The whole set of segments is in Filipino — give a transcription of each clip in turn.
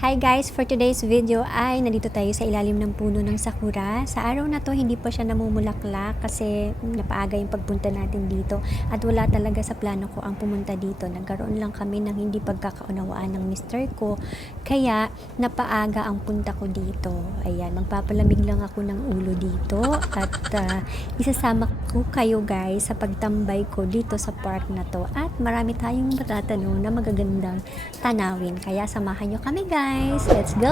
Hi guys! For today's video ay nandito tayo sa ilalim ng puno ng sakura. Sa araw na to hindi pa siya namumulaklak kasi napaaga yung pagpunta natin dito at wala talaga sa plano ko ang pumunta dito. Nagkaroon lang kami ng hindi pagkakaunawaan ng mister ko kaya napaaga ang punta ko dito. Ayan, magpapalamig lang ako ng ulo dito at isasama ko kayo guys sa pagtambay ko dito sa park na to at marami tayong matatanong na magagandang tanawin. Kaya samahan nyo kami guys! Let's go!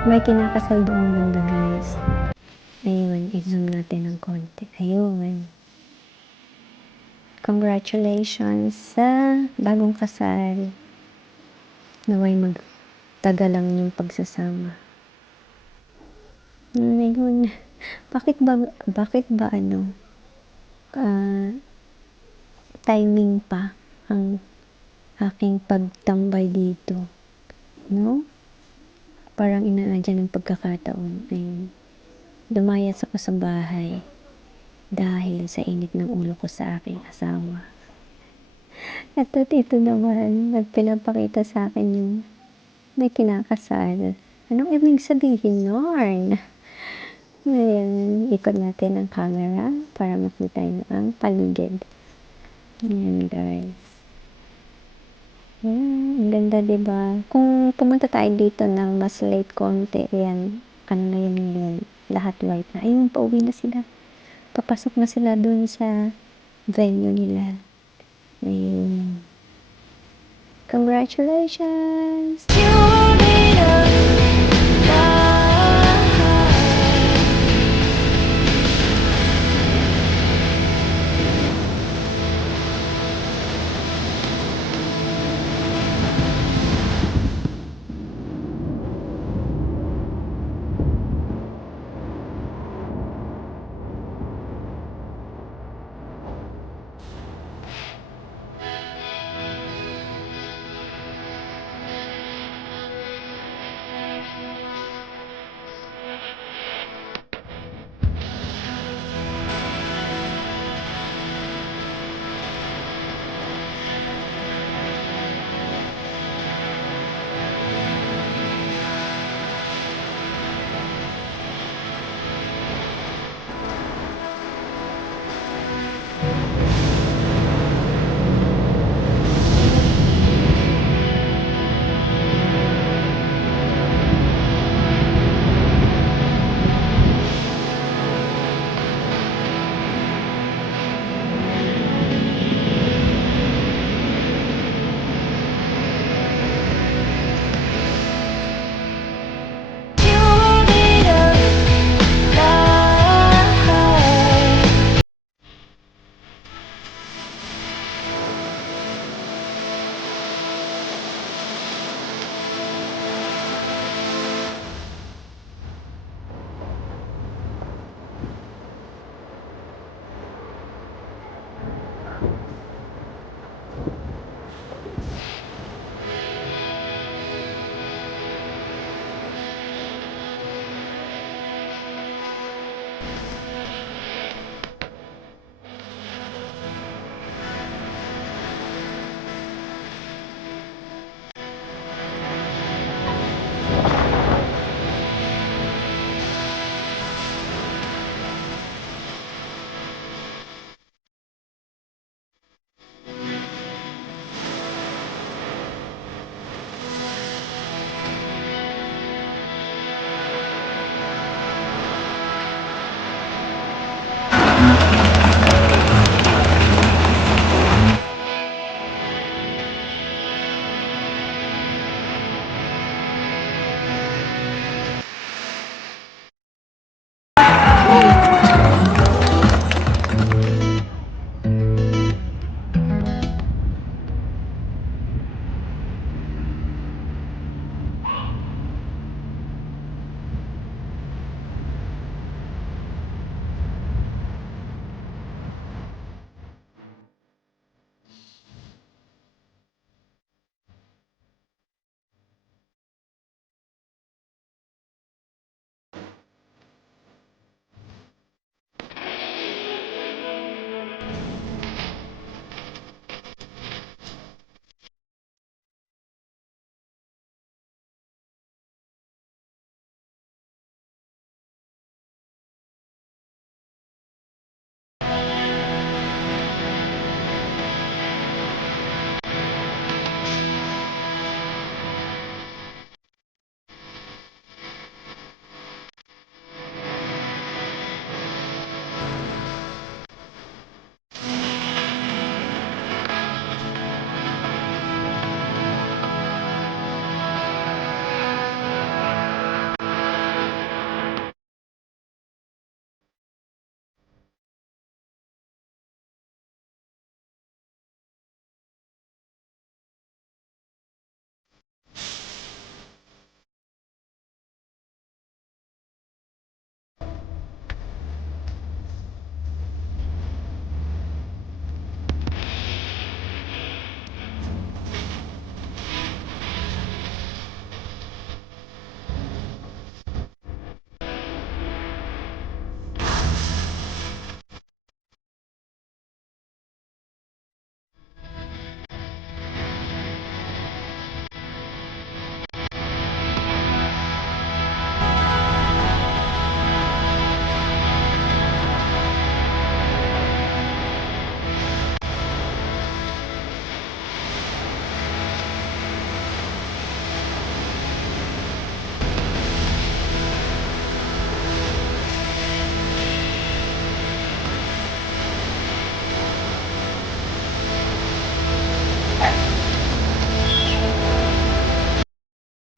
May kinakasal doon banda guys. Ayun, i-zoom natin ng konti. Ayun. Congratulations sa bagong kasal. Naway magtagal lang yung pagsasama. Ayun. Bakit ba timing pa ang aking pagtambay dito? No? Parang inaadyan ng pagkakataon. Ayun. Lumayas ako sa bahay dahil sa init ng ulo ko sa aking asawa. At ito naman, nagpinapakita sa akin yung may kinakasal. Anong ibig sabihin nun? Ayan, ikot natin ang camera para makita nyo ang paligid. Ayan guys. Ayan, ang ganda diba? Kung pumunta tayo dito ng mas late konti, ayan, ano na yun, lahat white na. Ayun, pauwi na sila. Papasok na sila dun sa venue nila. Ayun. Congratulations!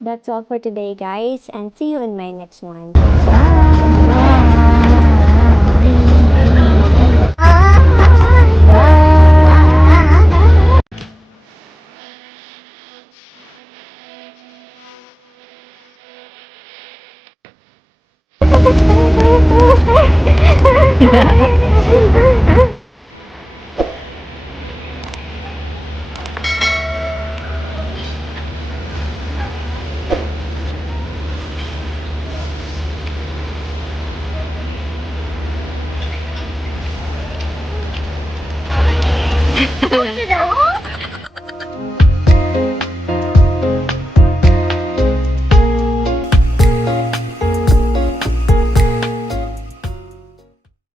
That's all for today, guys, and see you in my next one. Bye.